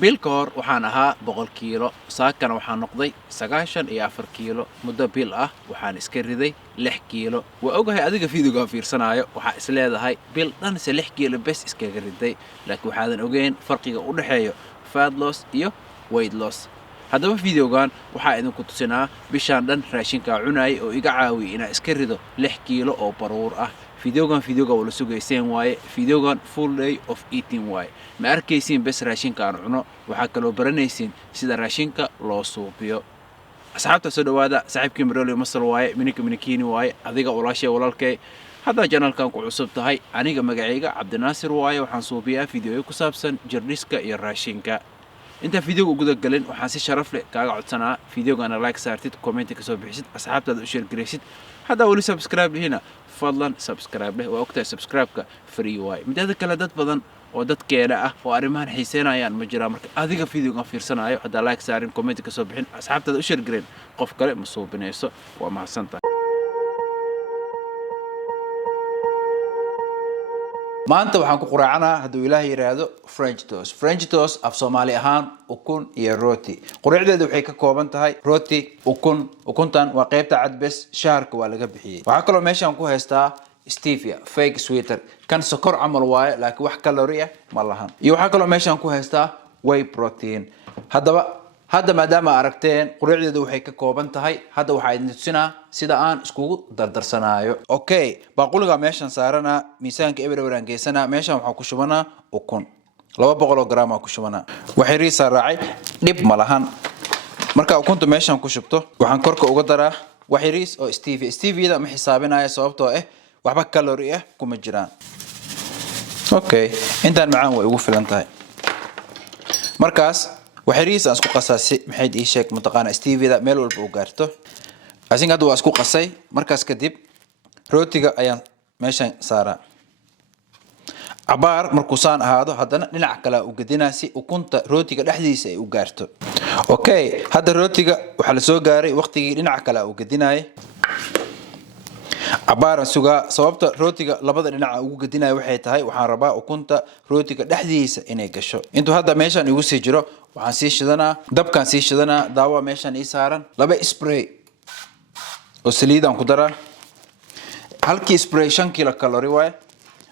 bil ka hor waxaan ahaa 100 kiilo saakana waxaan noqday 94 kiilo muddo bil ah waxaan iska riday 6 kiilo waa ogahay adiga fiidiga fiirsanaayo waxa is leedahay bil dhan 6 kiilo bes iskaga riday laakiin waxaadan ogeyn farqiga u dhaxeeyo fat loss iyo weight loss haddaba fiidiyogan waxaa idinku tusinaa bishaan dhan raashinka cunay oo iga caawiyo inaan iska rido 6 kiilo oo baruur ah فيديوغان ولا سوغيسين واي فيديوغان full day of eating واي ما أركيسين بس راشينكا عنو وحاكا لو برانيسين سيدا راشينكا لو صوبيو أصحابتا سودوادا صاحبكي مرولي مصر واي منكيني واي أذيقا ولاشي ولالكي هذا جانال كان كعصبتهاي أنيقا مقعيقا عبد الناصر واي وحان صوبيا فيديو كسابسن جرنيسكا يا راشينكا انت فيديو قدك قلن وحاسي شرف لي كاقا عدسانا فيديو انا لايك سارتيد كومنتي كسو بحسد أصحابتا دو شير قريسيد هذا ولي سبسكرايب هنا فضلا سبسكرايب له وقتها سبسكرايبك فري واي مدada kala dad badan oo dadkeena ah oo arimahan xiiseenayaan ma jira marka adiga fiidiyoga fiirsanayo hada like saarin comment ka soo bixin asxaabtada u share gareyn qof kale ma soo binayso waa mahadsantahay maanta waxaan ku quraacnaa haduu ilaahay yiraahdo French toast af Soomaali ahaan ukun iyo rooti quraacdeedu waxay ka kooban tahay rooti ukuntan waa qaybta cad bes shaarka waa laga bixiyay waxa kale oo meeshan ku haystaa stevia fake sweeter kan sokor amal waaye laakiin wax kalooriya ma lahan iyo waxa kale oo meeshan ku haystaa whey protein hadda maadaama aragteen quraacdeedu waxay ka kooban tahay hadda waxa idin tusinaa sida aan iskugu dardarsanaayo okay baaquliga meeshan saarana miisaanka everywhere geysana meeshan waxa ku shubanaa ukun 200 gram ku shubanaa waxay riisa raacay dib malahan marka ukunta meeshan ku shubto waxaan korka uga daraa waxay riis oo stevia ma xisaabinaayo sababtoo ah waxba kaloori ah kuma jiraan okay intaan macaan way ugu filan tahay markaas waxay riis aan isku qasaasay maxay ii sheeg mataqaana stevia meel walba u gaarto asin hadda waa isku qasay markaas kadib rootiga ayaan meeshan saaraa abaar markuu saan ahaado haddana dhinac kale u gadinaa si ukunta rootiga dhexdiisa ay u gaarto okay hadda rootiga waxa la soo gaaray waqtigii dhinac kale u gadinay abaaran sugaa sababta rootiga labada dhinac ugu gadinay waxay tahay waxaan rabaa ukunta rootiga dhexdiisa inay gasho intuu hadda meeshan igu sii jiro waxaan sii shidanaa dabkan sii shidanaa daawa meeshan ii saaran laba spray oo saliidaan ku daraa halkii spray 5 kilocalorie waay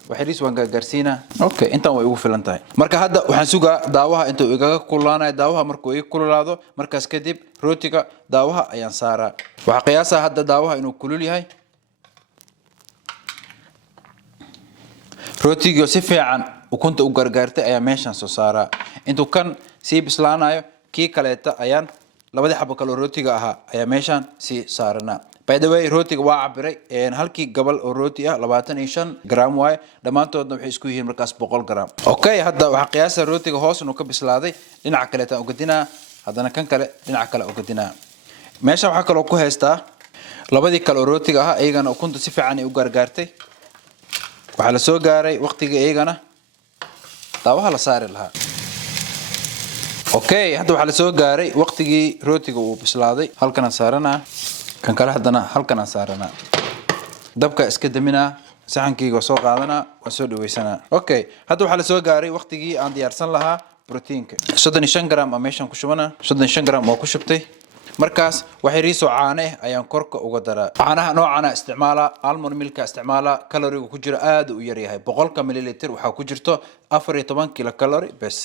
waxay riis waan gaarsiinaa okay intaan way ugu filan tahay marka hadda waxaan sugaa daawaha intuu igaga kululaanayo daawaha markuu iga kululaado markaas kadib rootiga daawaha ayaan saaraa waxa qiyaasaa hadda daawaha inuu kulul yahay rootiga si fiican ukunta u gargaartay ayaa meeshan soo saaraa intuu kan si bislaanayo kii kaleeta ayaan labada xabo kale rootiga aha ayaa meeshan si saarana by the way rootiga waa cabiray halkii gabal oo rooti ah 25 gram waay dhamaantoodna waxay isku yihiin markaas 100 gram okay hadda waxa qiyaasa rootiga hoos inuu ka bislaaday dhinaca kale taan u gadinaa haddana kan kale dhinaca kale u gadinaa meesha waxa kale oo ku haystaa labadii kale rootiga ah ayagana ukunta si fiican ay u gargaartay waxa la soo gaaray waqtiga ayagana daawaha la saari lahaa okay hadda waxa la soo gaaray waqtigii rootiga uu bislaaday halkan saarana kan kale haddana halkan saarana dabka iska daminaa saxankayga soo qaadana waan soo dhaweysana okay hadda waxa la soo gaaray waqtigii aan diyaarsan lahaa proteinka 35 gram meeshan ku shubana 35 gram oo ku shubtay markaas waxay riiso caano ayaan korka uga daraa caanaha noocana isticmaala almond milk isticmaala kaloriga ku jira aad u yar yahay 100 ml waxa ku jirto 14 kilocalorie bes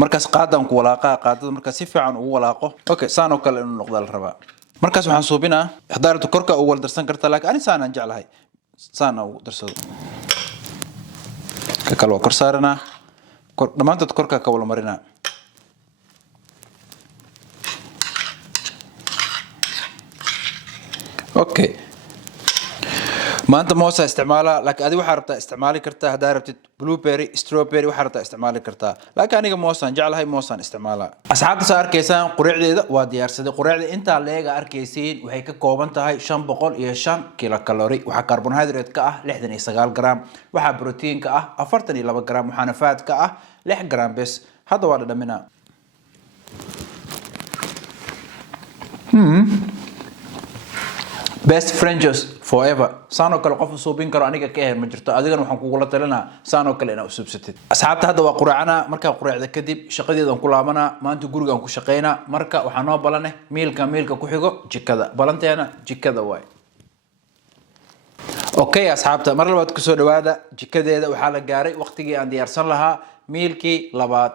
markaas qaadaan ku walaaqa qaadada markaas si fiican ugu walaaqo okay saano kale inuu noqdo la rabaa markaas waxaan suubinaa hadaarto korka ugu wal darsan kartaa laakiin ani saanan jeclahay saana ugu darsado ka kale kor saarana dhamaantood korka ka wala marina okay maanta moosa isticmaala laakiin adiga waxa rabtaa isticmaali kartaa hadaa rabtid blueberry strawberry waxa rabtaa isticmaali kartaa laakiin aniga moosan jeclahay moosan isticmaala asxaabta soo arkaysaan quraacdeeda waa diyaarsaday quraacda inta leega arkaysiin waxay ka kooban tahay 505 kilocalorie waxa carbohydrate ka ah 69 gram waxa protein ka ah 42 gram waxana fat ka ah 6 gram bes hadda waa dhadhamina best friends forever saano kale qof suubin karo aniga ka ahayn ma jirto adigana waxaan kugu talinaa saano kale inaad u subsatid asxaabta hadda waa quraacana marka quraacda kadib shaqadeedan ku laabana maanta gurigan ku shaqeynaa marka waxaan noo balanay meelka ku xigo jikada balanteena jikada way okay asxaabta mar labaad ku soo dhawaada jikadeeda waxa la gaaray waqtigii aan diyaarsan lahaa meelkii labaad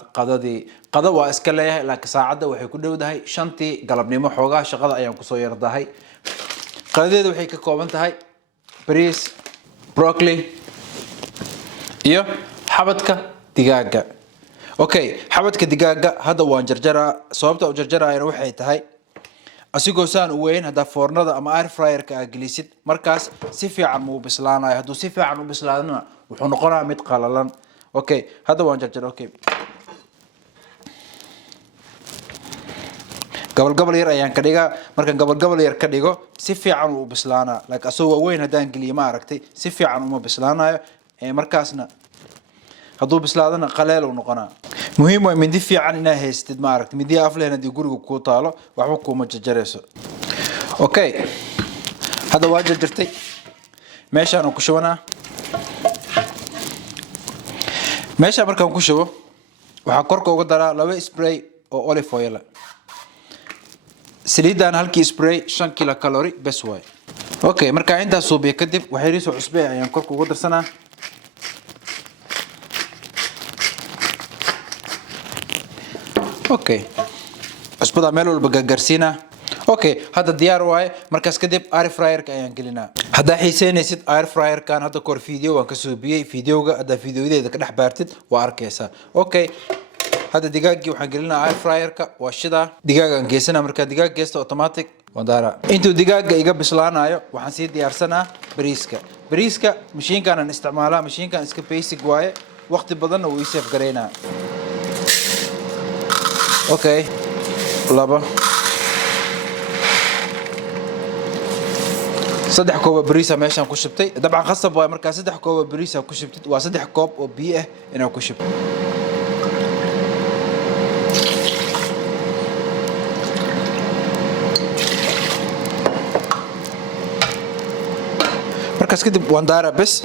qado waa iska leeyahay laakiin saacada waxay ku dhowdahay 5tii galabnimo xoogaa shaqada ayaan ku soo yardahay qadadeedu waxay ka kooban tahay bariis broccoli iyo xabadka digaaga okay xabadka digaaga hadda waan jarjaraa sababta uu jarjaraayna waxay tahay asigoo saan u weyn hada foornada ama air fryer ka gelisid markaas si fiican uu bislaanayo haduu si fiican u bislaadana wuxuu noqonaa mid qalalan okay hada waan jarjaraa okay gabal yar ayaan ka dhigaa markaan gabal yar ka dhigo si fiican uu bislaana like asoo weyn hadaan geliyo ma aragtay si fiican uma bislaanayo markaasna haduu bislaadana qaleel uu noqonaa muhiim waa mindi fiican inaa haystid ma aragtay mindi afleen hadii guriga ku taalo waxba kuma jarjarayso okay hada waa jarjartay meeshaan ku shubanaa meesha markaan ku shubo waxa korka uga daraa 2 spray oo olive oil saliidan halkii spray 5 kilocalorie bes way okay marka inta suubiye kadib waxay riso cusbay ayaan korka uga darsanaa okay cusbada meel walba gaarsiina okay hada diyaar waay markaas kadib air fryer ka ayaan gelinaa hada xiiseynaysid air fryer kan hada kor video waan ka suubiyay videoga hada videodeeda ka dhax baartid waa arkaysaa okay hada digaagii waxaan gelinaa air fryer ka waa shida digaagan geesana marka digaag geesto automatic wadaara intuu digaaga iga bislaanayo waxaan sii diyaarsanaa bariiska mashiinkan aan isticmaalaa mashiinkan iska basic waaye waqti badan uu isaf gareynaa okay laba saddex koob bariis meeshan ku shubtay dabcan qasab waa marka saddex koob bariis ku shubtid waa saddex koob oo biyo ah inaa ku shubtid markaas kadib waan daara bes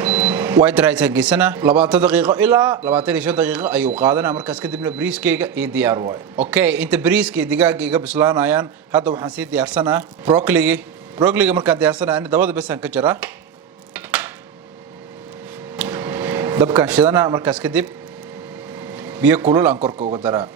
white rice geesana 20 daqiiqo ilaa 25 daqiiqo ayuu qaadanaa markaas kadibna bariiskeyga iyo diyaar waay okay inta bariiskeyga digaaga bislaanayaan hadda waxaan sii diyaarsanaa broccoli markaan diyaarsanaa in dabada bes aan ka jaraa dabkaan shidana markaas kadib biyo kulul aan korka uga daraa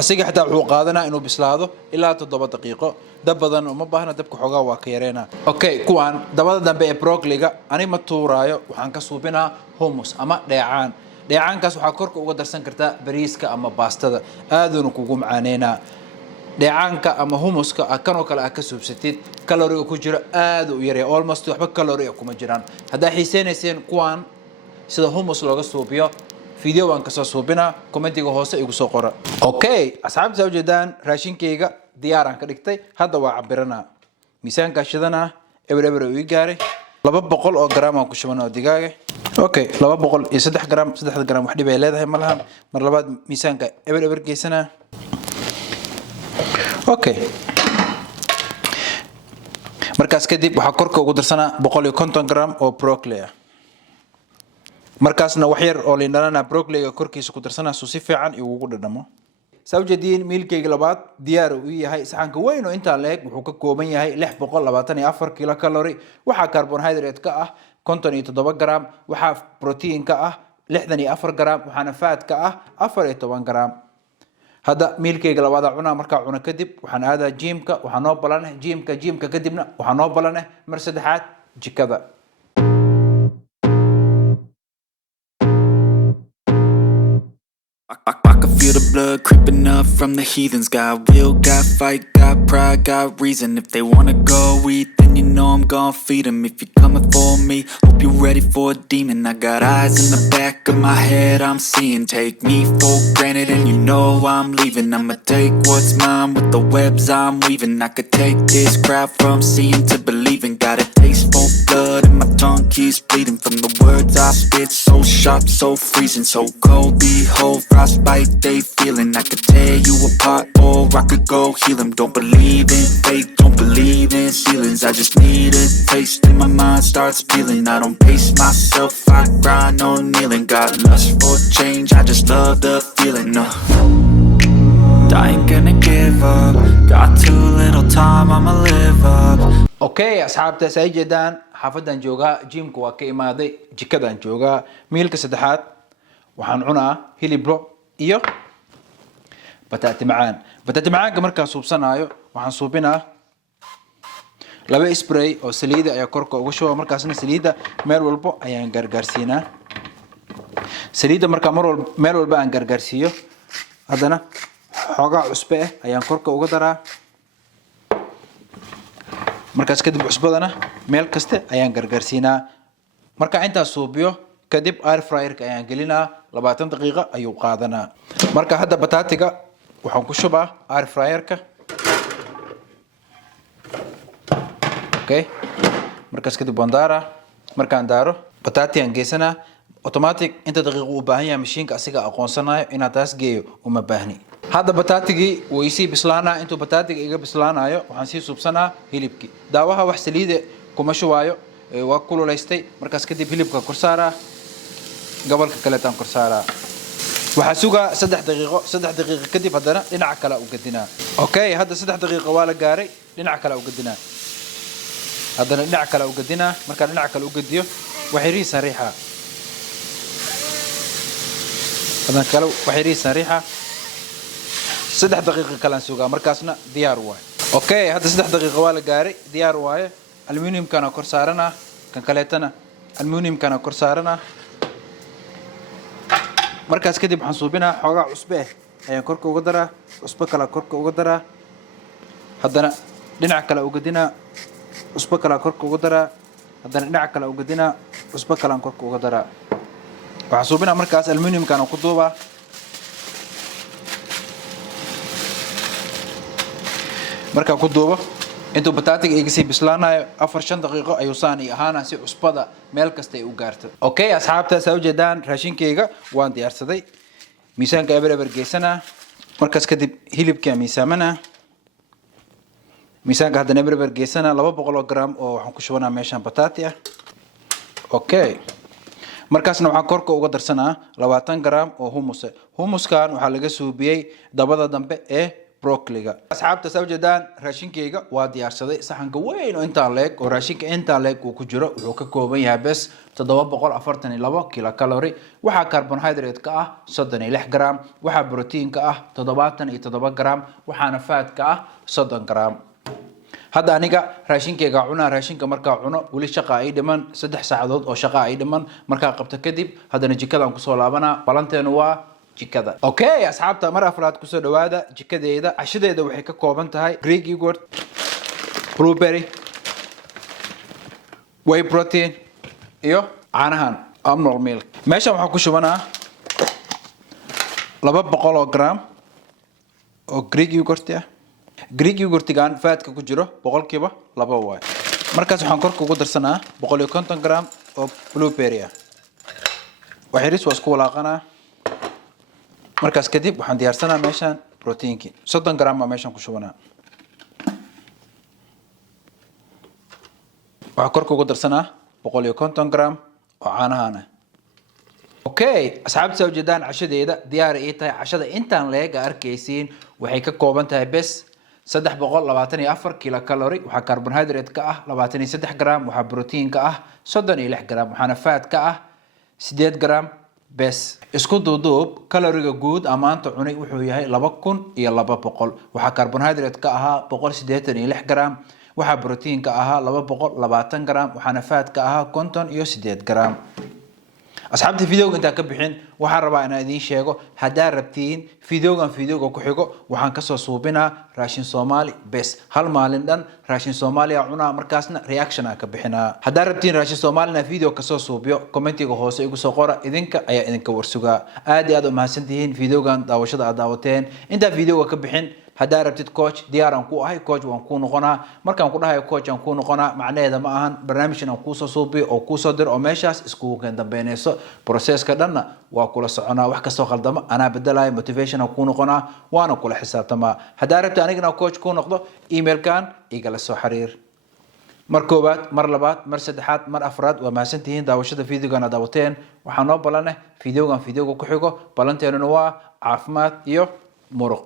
asiga xitaa wuxuu qaadanaa inuu bislaado ilaa 7 daqiiqo dab badan uma baahna dabka xogaa waa ka yareena okay kuwan dabada dambe ee broccoli-ga ani ma tuuraayo waxaan ka suubinaa hummus ama dheecaankaas waxa korka uga darsan kartaa bariiska ama baastada aaduna kugu macaaneena dheecaanka ama hummuska kan oo kale ka suubsatid calorie ku jira aad u yaray almost waxba calorie kuma jiraan hadaa xiiseynaysan kuwan sida hummus looga suubiyo video waan ka soo suubina commentiga hoose igu soo qora okay asxaabta soo jeedaan raashinkeyga diyaar aan ka dhigtay hadda waa cabirana miisaanka shidana eber uu gaaray 200 oo gram aan ku shubano digaaga okay 203 gram 3 gram wax dhib ay leedahay malaha mar labaad miisaanka eber geesana okay markaas kadib waxa korka ugu darsanaa 150 gram oo broccoli ah markaasna wax yar oo liindana broccoli-ga korkiisa ku darsanaa si fiican ugu dhadhamo sawjadiin meelkeyga labaad diyaar uu yahay saxanka weyn oo inta leeg wuxuu ka kooban yahay 624 kilocalorie waxa carbohydrate ka ah 57 gram waxa protein ka ah 64 gram waxana fat ka ah 14 gram hada meelkeyga labaad cuna marka cuna kadib waxaan aadaa gymka waxaan noo balanay gymka kadibna waxaan noo balanay mar saddexaad jikada I can feel the blood creeping up from the heathens. Got will, got fight, got pride, got reason. If they wanna go eat, then you know I'm gon' feed them. If you're coming for me, hope you're ready for a demon. I got eyes in the back of my head, I'm seeing. Take me for granted and you know I'm leaving. I'ma take what's mine with the webs I'm weaving. I could take this crowd from seeing to believing. Got a taste for blood in my tongue. tongue keeps bleeding from the words I spit. So sharp, so freezing, so cold. Behold, frostbite they feeling. I could tear you apart or I could go heal them. Don't believe in fate, don't believe in ceilings. I just need a taste and my mind starts peeling. I don't pace myself, I grind on kneeling. Got lust for change, I just love the feeling. I ain't gonna give up. Got too little time, I'ma live up. Okay, asxaabta say jeedaan xaafadan joogaa jimku waa ka imaaday jikadan joogaa meelka saddexaad waxaan cunaa hilib lo iyo bataati macaanka markaan suubsanaayo waxaan suubinaa laba spray oo saliida ayaa korka uga shubaa markaasna saliida meel walbo ayaan gargaarsiinaa saliida marka meel walba aan gargaarsiiyo haddana xoogaa cusbe ah ayaan korka uga daraa markaas kadib cusbadana meel kaste ayaan gargaarsiinaa marka intaas suubiyo kadib air fryerka ayaan gelinaa 20 daqiiqo ayuu qaadanaa marka hadda bataatiga waxaan ku shubaa air fryerka okay markaas kadib bandaara markaan daaro bataati aan geysana automatic inta daqiiqo u baahan yahay mashiinka asiga aqoonsanayo inaad taas geeyo uma baahni هذا بتاتجي ويسي بسلانا انتو بتاتج إيجا بسلانا يو وحنسي سبسنا هيلبكي داوها وحسليدة كمشوايو وكله ليستي مركز كدي هيلبكا كرسارة قبل ككلتان كرسارة وحسوقا 3 دقيقة كدي بدنا لنعكلا وقدنا اوكي هذا 3 دقيقة والا قاري لنعكلا وقدنا هذا لنعكلا وقدنا مركز لنعكلا وقديو وحيريسا ريحة هذا كلو وحيريسا ريحة 3 دقيقة كلان سوقا مركزنا ديار واي اوكي هذا 3 دقيقة والا قاري ديار واي المونيوم كان كورسارنا كان كليتنا المونيوم كان كورسارنا مركز كدي بحنصوبنا حوغا عصبه ايان كوركا وقدرا عصبه كلا كوركا وقدرا هدنا دينع كلا وقدنا عصبه كلا كوركا وقدرا هدنا دينع كلا وقدنا عصبه كلا كوركا وقدرا وحنصوبنا مركز المونيوم كان قدوبا marka ku duubo intuu bataatiga iga sii bislaanayo 4-5 daqiiqo ayuu saani ahaana si cusbada meel kasta ay u gaarto okay asxaabta soo jeedaan raashinkeyga waan diyaarsaday miisaanka eber geysana markaas kadib hilibka miisaanka hadda eber geysana 200 gram oo waxaan ku shubanaa meeshan bataati ah okay markaasna waxaan korka uga darsanaa 20 gram oo humuskan waxaa laga suubiyay dabada dambe ee broccoli-ga asxaabta soo jeedaan raashinkeyga waa diyaarsaday saxanka weyn oo inta leeg oo raashinka inta leeg uu ku jiro wuxuu ka kooban yahay bes 742 kilocalorie waxa carbohydrate ka ah 36 gram waxa protein ka ah 77 gram waxaana fat ka ah 30 gram hadda aniga raashinkeyga cunaa raashinka markaa cuno wali shaqa ay dhiman 3 saacadood oo shaqa ay dhiman markaa qabta kadib haddana jikadan ku soo laabanaa balanteenu waa jikada okay asxaabta mar afraad ku soo dhawaada jikadeeda cashadeeda waxay ka kooban tahay Greek yogurt blueberry whey protein iyo caanahan almond milk meesha waxaan ku shubanaa 200 gram oo Greek yogurt ah Greek yogurtigan faatka ku jiro boqolkiiba 2 waay markaas waxaan korka ugu darsanaa 150 gram oo blueberry ah waxay isku walaaqanaa markaas kadib waxaan diyaarsanaa meeshan proteinki 30 gram ma meeshan ku shubanaa waxa korka ugu darsanaa 150 gram oo caanahan okay asxaabta soo jeedaan cashadeeda diyaar ay tahay cashada intaan leega arkaysiin waxay ka kooban tahay bes 324 kilocalorie waxa carbohydrate ka ah 23 gram waxa protein ka ah 36 gram waxaana fat ka ah 8 gram bes isku duuduub kaloriga guud amaanta cunay wuxuu yahay 2200 waxa carbohydrate ka ahaa 186 gram waxa protein ka ahaa 220 gram waxaana fat ka ahaa 58 gram asxaabta videoga inta ka bixin waxaan rabaa inaan idin sheego hadaa rabtiin videogan ku xigo waxaan ka soo suubinaa raashin Soomaali bes hal maalin dhan raashin Soomaali cunaa markaasna reaction ka bixinaa hadaa rabtiin raashin Soomaalina video ka soo suubiyo commentiga hoose igu soo qora idinka ayaa idinka warsugaa aad iyo aad u mahadsantihiin videogan daawashada aad daawateen inta videoga ka bixin haddaa rabtid coach diyaar aan ku ahay coach waan ku noqonaa markaan ku dhahayo coach aan ku noqonaa macnaheeda ma ahan barnaamijkan aan kuusoo suubiyo oo kuusoo diro oo meeshaas iskugu keen dambeynayso processka dhanna waa kula soconaa wax kastoo qaldama anaa bedelayo motivation aan ku noqonaa waana kula xisaabtamaa haddaa rabtid anigana coach ku noqdo emailkan igala soo xiriir mar koowaad mar labaad mar saddexaad mar afraad waa mahadsantihiin daawashada fiideogan aad daawateen waxaa noo ballaneh fiideogan fiideoga ku xigo ballanteennuna waa caafimaad iyo muruq